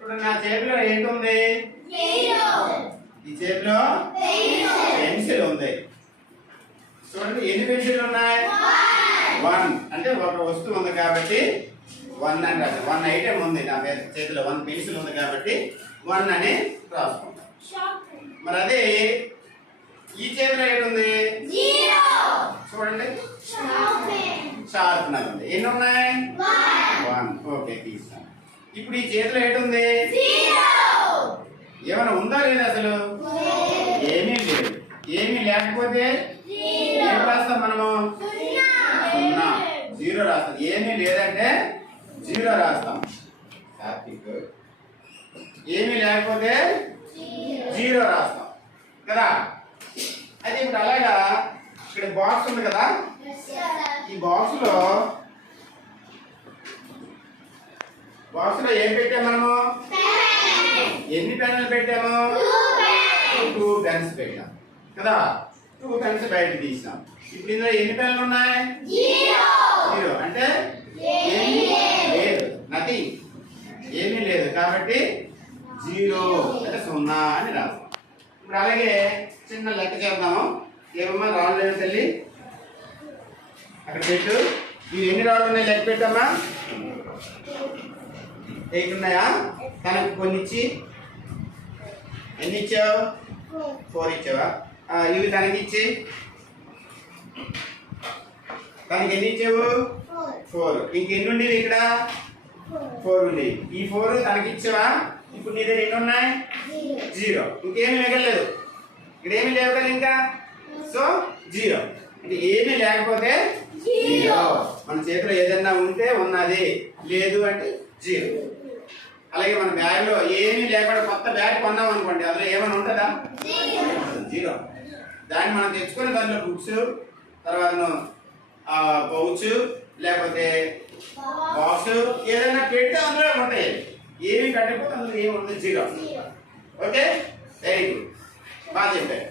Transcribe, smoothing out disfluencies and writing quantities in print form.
ఇప్పుడు నా చేతిలో ఏంటుంది? ఈ చేతిలో పెన్సిల్ ఉంది. చూడండి ఎన్ని పెన్సిల్ ఉన్నాయి? 1. అంటే ఒక వస్తువు ఉంది కాబట్టి 1 అని రాదు. 1 ఐటమ్ ఉంది నా చేతిలో, 1 పెన్సిల్ ఉంది కాబట్టి 1 అని రాసుకుంటాం. మరి అదే ఈ చేతిలో ఏంటుంది? చూడండి షార్ప్నర్ ఉంది. ఎన్ని ఉన్నాయి? 1. ఓకే తీస్తాం. ఇప్పుడు ఈ చేతిలో ఏంటుంది? ఏమైనా ఉందా లేదా? అసలు ఏమీ లేదు. ఏమీ లేకపోతే ఏం రాస్తాం మనము? 0. 0 రాస్తాం. ఏమీ లేదంటే 0 రాస్తాం. ఏమీ లేకపోతే 0 రాస్తాం కదా. అయితే ఇప్పుడు అలాగా ఇక్కడ బాక్స్ ఉంది కదా, ఈ బాక్స్ లో ఏం పెట్టాము మనము? ఎన్ని పెన్నులు పెట్టాము? 2 పెన్స్ పెట్టాం కదా. 2 పెన్స్ బయట తీసాం. ఇప్పుడు ఇందులో ఎన్ని పెన్నులు ఉన్నాయి? 0. అంటే ఏమీ లేదు, నథింగ్, ఏమీ లేదు కాబట్టి 0 అంటే 0 అని రాస్తాం. ఇప్పుడు అలాగే చిన్న లెక్క చేద్దాము. ఏమమ్మా రాళ్ళు లేవు తల్లి, అక్కడ పెట్టు. ఇవి ఎన్ని రాళ్ళు ఉన్నాయి లెక్క పెట్టమ్మా. 8 ఉన్నాయా? తనకు కొన్ని ఇచ్చి ఎన్ని ఇచ్చావు? 4 ఇచ్చావా? ఇవి తనకి ఇచ్చి తనకి ఎన్ని ఇచ్చావు? 4. ఇంకెన్ని ఉండేవి ఇక్కడ? 4 ఉండేవి. ఈ 4 తనకి ఇచ్చావా? ఇప్పుడు నీ దగ్గర ఎన్ని ఉన్నాయి? 0. ఇంకేమీ మిగలలేదు. ఇక్కడ ఏమీ లేవు కదా ఇంకా. సో 0 అంటే ఏమీ లేకపోతే 0. మన చేతిలో ఏదన్నా ఉంటే ఉన్నది, లేదు అంటే 0. అలాగే మన బ్యాగ్ లో ఏమీ లేకుండా కొత్త బ్యాగ్ కొన్నాం అనుకోండి, అందులో ఏమైనా ఉంటుందా? 0. దాన్ని మనం తెచ్చుకొని దాంట్లో బుక్స్, తర్వాత పౌచ్ లేకపోతే బాక్స్ ఏదైనా పెడితే అందులో ఉంటాయి. ఏమి కట్టకపోతే అందులో ఏమి ఉంటుంది? 0. ఓకే, వెరీ గుడ్, బాగా చెప్పారు.